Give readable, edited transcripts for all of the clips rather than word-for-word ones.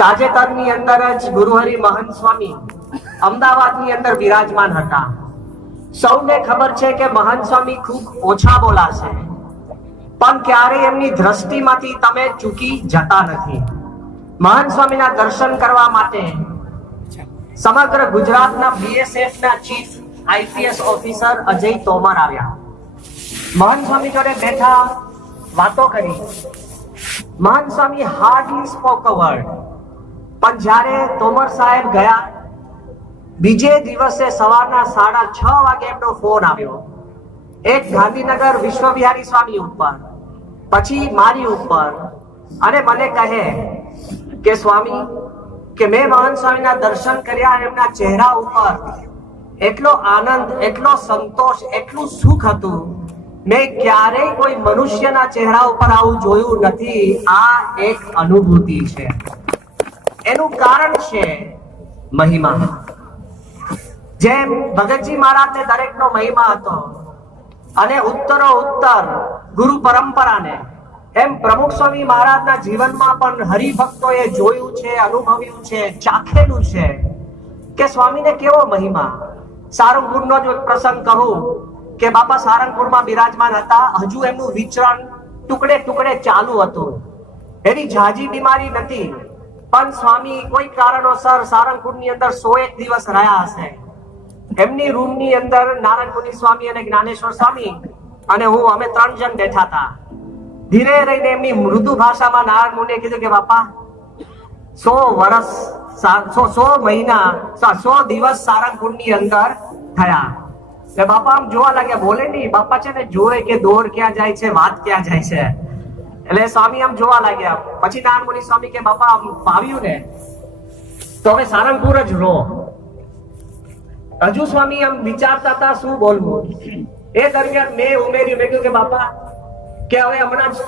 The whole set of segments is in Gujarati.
તાજેતરની અંદર જ ગુરુહરિ મહંત સ્વામી અમદાવાદની અંદર બિરાજમાન હતા. સૌને ખબર છે કે મહંત સ્વામી ખૂબ ઓછા બોલાશે, પણ ક્યારેય એમની દ્રષ્ટિમાંથી તમે ચૂકી જતા નથી. મહંત સ્વામીના દર્શન કરવા માટે સમગ્ર ગુજરાતના BSF ના chief IPS officer Ajay Tomar આવ્યા. મહંત સ્વામી જોડે બેઠા, વાતો કરી. મહંત સ્વામી હાર્ડલી સ્પોક અ વર્ડ, પણ જ્યારે તોમર સાહેબ ગયા, બીજે દિવસે સવારના 6:30 વાગે એમનો ફોન આવ્યો. એક ગાંધીનગર વિશ્વવિહારી સ્વામી ઉપર, પછી મારી ઉપર, અને મને કહે કે સ્વામી, કે મેં મહંત સ્વામીના દર્શન કર્યા, એમના ચહેરા ઉપર એટલો આનંદ, એટલો સંતોષ, એટલું સુખ હતું, મેં ક્યારેય કોઈ મનુષ્યના ચહેરા ઉપર આવું જોયું નથી. આ એક અનુભૂતિ છે. એનું કારણ છે મહિમા. જેમ ભગતજી મહારાજને દરેકનો મહિમા હતો અને ઉત્તરો ઉત્તર ગુરુ પરંપરાને, એમ પ્રમુખ સ્વામી મહારાજના જીવનમાં પણ હરિભક્તોએ જોયું છે, અનુભવ્યું છે, ચાખેલું છે કે સ્વામીને કેવો મહિમા. સારંગપુરનો જ એક પ્રસંગ કહું કે બાપા સારંગપુરમાં બિરાજમાન હતા. હજુ એમનું વિચરણ ટુકડે ટુકડે ચાલુ હતું. એની ઝાઝી બીમારી નથી, પણ સ્વામી કોઈ કારણોસર સારંગપુરની અંદર 101 દિવસ રહ્યા હશે. એમની રૂમની અંદર નારાયણ મુનિ સ્વામી અને જ્ઞાનેશ્વર સ્વામી અને હું, અમે 3 જણ બેઠા હતા. ધીરે રહીને એમની મૃદુ ભાષામાં નારાયણ મુનિએ કીધું કે બાપા 100 મહિના 100 દિવસ સારંગપુરની અંદર થયા. એટલે બાપા આમ જોવા લાગ્યા, બોલે નહીં. બાપા છે ને જોવે કે દોર ક્યાં જાય છે, વાત ક્યાં જાય છે. એટલે સ્વામી આમ જોવા લાગ્યા. પછી નારાયણ મુનિ સ્વામી કે બાપા આમ પાવ્યું ને તો હવે સારંગપુર જ રહો. હજુ સ્વામી આમ વિચારતા હતા શું બોલવું. એ દરમિયાન મેં ઉમેર્યું, મેં કહ્યું કે બાપા, કે હવે હમણાં જ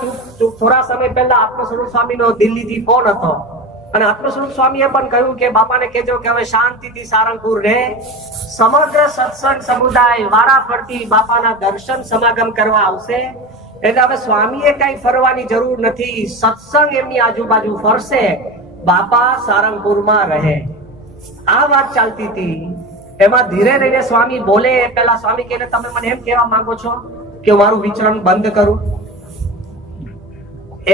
થોડા સમય પહેલા આત્મસ્વરૂપ સ્વામીનો દિલ્હીથી ફોન હતો, અને આત્મસ્વરૂપ સ્વામીએ પણ કહ્યું કે બાપાને કહેજો કે હવે શાંતિથી સારંગપુર રહે. સમગ્ર સત્સંગ સમુદાય વારાફરતી બાપાના દર્શન સમાગમ કરવા આવશે. એટલે હવે સ્વામીએ કઈ ફરવાની જરૂર નથી, સત્સંગ એમની આજુબાજુ ફરશે, બાપા સારંગપુરમાં રહે. આ વાત ચાલતી હતી. એમાં ધીરે રહીને સ્વામી બોલે. પેલા સ્વામી કહે, તમે મને એમ કહેવા માંગો છો કે મારું વિચરણ બંધ કરું?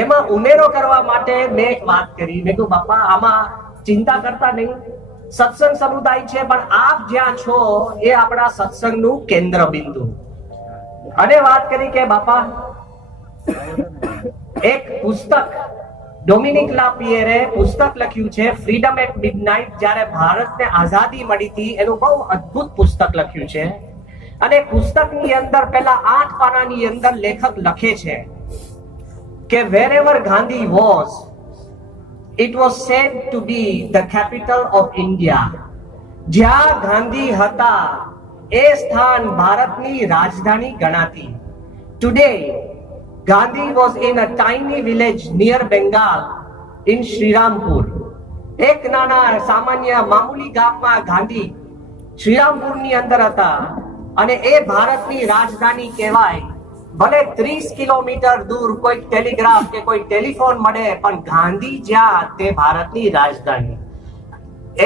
એમાં ઉમેરો કરવા માટે મેં એક વાત કરી. મેં કહ્યું બાપા આમાં ચિંતા કરતા નહીં, સત્સંગ સમુદાય છે, પણ આપ જ્યાં છો એ આપણા સત્સંગનું કેન્દ્ર બિંદુ. અને વાત કરી કે બાપા એક પુસ્તક ડોમિનિક લાપિયરે પુસ્તક લખ્યું છે, ફ્રીડમ એટ મિડનાઇટ. જ્યારે ભારતને આઝાદી મળી હતી, એનું બહુ અદ્ભુત પુસ્તક લખ્યું છે. અને પુસ્તકની અંદર પહેલા 8 પાનાની અંદર લેખક લખે છે કે wherever Gandhi was, it was said to be the capital of India. જ્યાં ગાંધી હતા એ સ્થાન ભારતની રાજધાની ગણાતી. Today Gandhi was in a tiny village near Bengal in Srirampur. એક નાના સામાન્ય મામૂલી ગામમાં ગાંધી શ્રીરામપુરની અંદર હતા, અને એ ભારતની રાજધાની કહેવાય. ભલે 30 કિલોમીટર દૂર કોઈ ટેલિગ્રાફ કે કોઈ ટેલિફોન મળે, પણ ગાંધી જ્યાં તે ભારતની રાજધાની.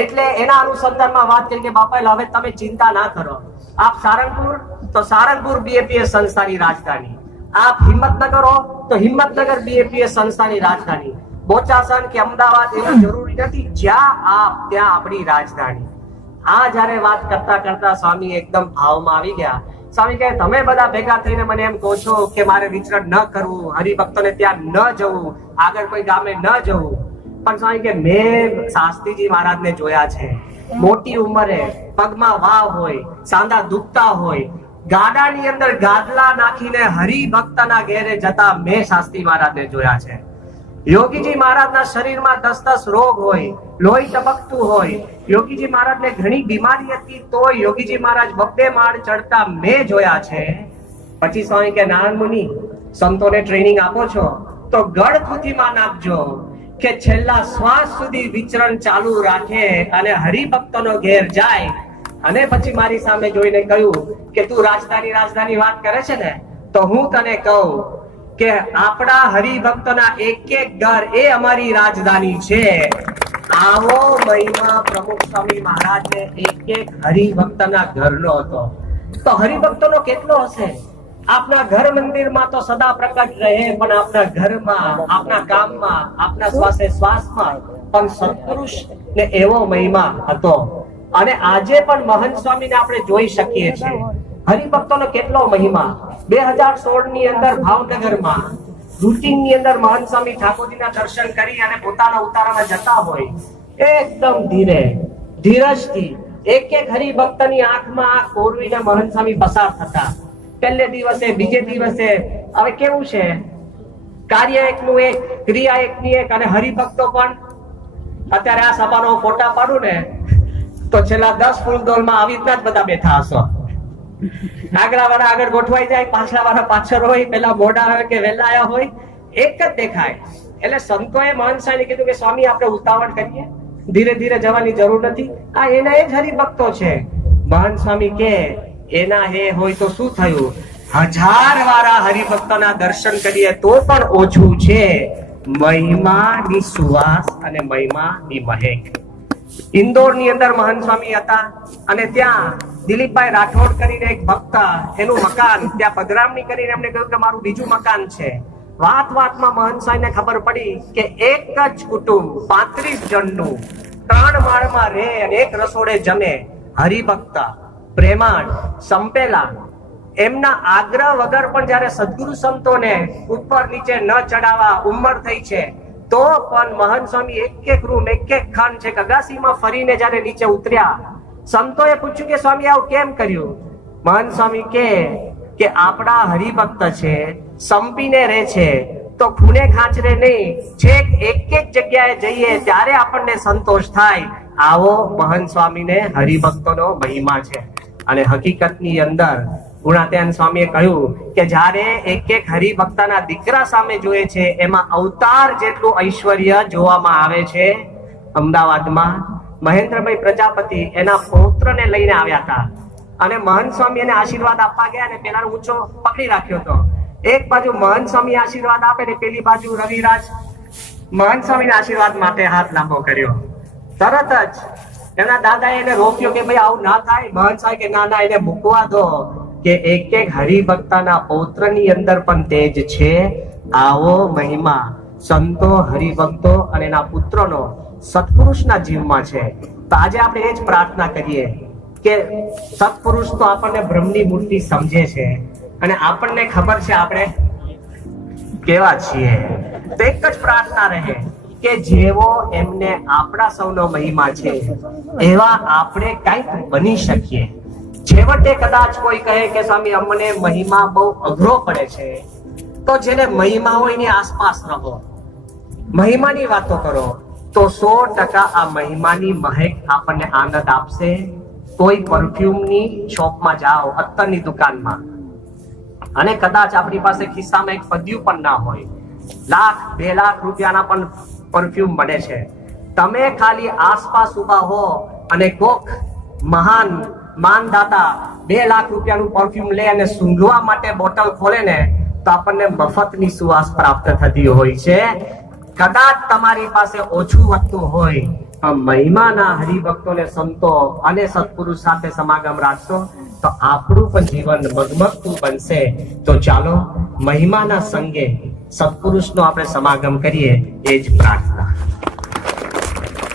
એટલે એના અનુસંધાનમાં વાત કરી કે બાપા હવે તમે ચિંતા ના કરો. આપ સારંગપુર તો સારંગપુર BAPS સંસ્થાની રાજધાની, આપ હિંમતનગર હો તો હિંમતનગર BAPS સંસ્થાની રાજધાની, બોચાસણ કે અમદાવાદ એવું જરૂરી નથી, જ્યાં આપ ત્યાં આપણી રાજધાની. આ જયારે વાત કરતા કરતા સ્વામી એકદમ ભાવમાં આવી ગયા. સ્વામી કહે, તમે બધા ભેગા થઈને મને એમ કહો છો કે મારે વિચરણ ન કરવું, હરિભક્તોને ત્યાં ન જવું, આગળ કોઈ ગામે ન જવું. પણ સ્વામી કે મેં શાસ્ત્રીજી મહારાજને જોયા છે, મોટી ઉંમરે, પગમાં વાવ હોય, સાંધા દુખતા હોય, ગાડાની અંદર ગાદલા નાખીને હરિભક્તના ઘેરે જતા મેં શાસ્ત્રી મહારાજને જોયા છે. યોગીજી મહારાજના શરીરમાં 10 રોગ હોય, લોહી ટપકતું હોય, યોગીજી મહારાજને ઘણી બીમારી હતી, તો યોગીજી મહારાજ 2 માળ ચડતા મેં જોયા છે. પછી સ્વામી કે નારાયણ મુનિ, સંતોને ટ્રેનિંગ આપો છો તો ગળથુથીમાં નાખજો કે છેલ્લા શ્વાસ સુધી વિચરણ ચાલુ રાખે અને હરિભક્તોનો ઘેર જાય. અને પછી મારી સામે જોઈને કહ્યું કે તું રાજધાની વાત કરે છે ને, તો હું તને કહું કે આપણા હરિભક્તના એક ઘર એ અમારી રાજધાની છે. આવો મહિમા પ્રમુખ સ્વામી મહારાજને એક એક હરિભક્તના ઘરનો હતો. તો હરિભક્તોનો કેટલો હશે? આપના ઘર મંદિરમાં તો સદા પ્રકટ રહે, પણ આપના ઘરમાં, આપના કામમાં, આપના શ્વાસે શ્વાસમાં પણ સત્પુરુષ ને એવો મહિમા હતો. અને આજે પણ મહંત સ્વામીને આપણે જોઈ શકીએ છીએ. હરિભક્તોનો કેટલો મહિમા. 2016 ની અંદર ભાવનગરમાં રૂટિંગ ની અંદર મહંત સ્વામી ઠાકોરજીના દર્શન કરી અને પોતાના ઉતારામાં જતા હોય, એકદમ ધીરે ધીરજથી એક એક હરિભક્તની આંખમાં આંખ ઓરવીને મહંત સ્વામી પસાર થતા. પહેલે દિવસે, બીજે દિવસે, હવે કેવું છે, કાર્ય એકનું એક, ક્રિયા એકની એક, અને હરિભક્તો પણ અત્યારે આ સભાનો ફોટા પાડું ને તો છેલ્લા 10 ફૂલદોલમાં આવી રીતના જ બધા બેઠા હશો. આગળ વાળા આગળ ગોઠવાઈ જાય, પાછળ વાળા પાછળ હોય, પેલા મોડા આવે કે વહેલા આવ્યા હોય, એક જ દેખાય. એટલે સંતોએ મહંત સ્વામીને કીધું કે સ્વામી આપણે ઉતાવળ કરીએ, ધીરે ધીરે જવાની જરૂર નથી. આ એના એ જ હરિભક્તો છે. મહંત સ્વામી કે એના હે હોય તો શું થયું? 1000 વાળા હરિભક્તોના દર્શન કરીએ તો પણ ઓછું છે. મહિમાની સુવાસ અને મહિમાની મહેક. ઇન્દોરની અંદર મહંત સ્વામી હતા અને ત્યાં દિલીપભાઈ રાઠોડ કરીને એક ભક્ત, એનું મકાન ત્યાં પધરામણી કરીને એમને કહ્યું કે મારું બીજું મકાન છે. વાતમાં મહંત સ્વામીને ખબર પડી કે એક જ કુટુંબ 35 જણનું 3 માળમાં રહે અને એક રસોડે જમે. હરિભક્ત, પ્રેમાળ, સંપેલા, એમના આગ્રહ વગર પણ જયારે સદગુરુ સંતોને ઉપર નીચે ન ચડાવવા ઉંમર થઈ છે તો પણ મહંત સ્વામી એક એક રૂમ, એક એક ખંડ છે અગાસીમાં ફરીને જયારે નીચે ઉતર્યા, સંતોએ પૂછ્યું કે સ્વામી આવું કેમ કર્યું? મહંત સ્વામી કે આપણા હરિભક્ત છે, સંપીને રહે છે, તો ખૂણે ખાંચરે નહીં, છેક એક એક જગ્યાએ જઈએ ત્યારે આપણને સંતોષ થાય. આવો મહંત સ્વામીને હરિભક્તોનો મહિમા છે. અને હકીકતની અંદર ગુણાત્યાન સ્વામીએ કહ્યું કે જ્યારે એક એક હરિભક્તના દીકરા સામે જોઈએ છે એમાં અવતાર જેટલું ઐશ્વર્ય જોવામાં આવે છે. અમદાવાદમાં મહેન્દ્રભાઈ પ્રજાપતિ એના પૌત્રને લઈને આવ્યા હતા અને મહંત સ્વામી એને આશીર્વાદ આપવા ગયા અને પેલાનો ઊંચો પકડી રાખ્યો હતો. એક બાજુ મહંત સ્વામી આશીર્વાદ આપે ને પેલી બાજુ રવિરાજ મહંત સ્વામીના આશીર્વાદ માટે હાથ લાંબો કર્યો. તરત જ એના દાદાએ એને રોક્યો કે ભાઈ આવું ના થાય. મહંત સ્વામી કે ના, એને મૂકવા દો, કે એક એક હરિભક્તના પૌત્રની અંદર પણ તેજ છે. આવો મહિમા સંતો, હરિભક્તો અને એના પુત્રોનો સત્પુરુષના જીવમાં છે. તો આજે આપણે એ જ પ્રાર્થના કરીએ કે સત્પુરુષ તો આપણને બ્રહ્મની મૂર્તિ સમજે છે અને આપણને ખબર છે આપણે કેવા છીએ. તો એક જ પ્રાર્થના રહે કે જેવો એમને આપણા સૌનો મહિમા છે એવા આપણે કંઈક બની શકીએ. છેવટે કદાચ કોઈ કહે કે સ્વામી અમને મહિમા બહુ અઘરો પડે છે, તો જેને મહિમા હોય એની આસપાસ રહો, મહિમાની વાતો કરો, તો 100% આ મહિમાની મહેક આપણને આનંદ આપશે. કોઈ પરફ્યુમની શોપમાં જાઓ, અત્તરની દુકાનમાં, અને કદાચ આપણી પાસે ખિસ્સામાં એક પદ્યું પણ ના હોય, 1,00,000-2 લાખ રૂપિયાના પણ પરફ્યુમ મળે છે. તમે ખાલી આસપાસ ઉભા હો અને કોક મહાન માનદાતા 2 લાખ રૂપિયાનું પરફ્યુમ લે અને સૂંઘવા માટે બોટલ ખોલે ને તો આપણને મફતની સુવાસ પ્રાપ્ત થતી હોય છે. કદાચ તમારી પાસે ઓછું વધતું હોય, મહિમાના હરિભક્તોને, સંતો અને સત્પુરુષ સાથે સમાગમ રાખશો તો આપણું પણ જીવન મગમગતું બનશે. તો ચાલો મહિમાના સંગે સત્પુરુષનો આપણે સમાગમ કરીએ, એ જ પ્રાર્થના.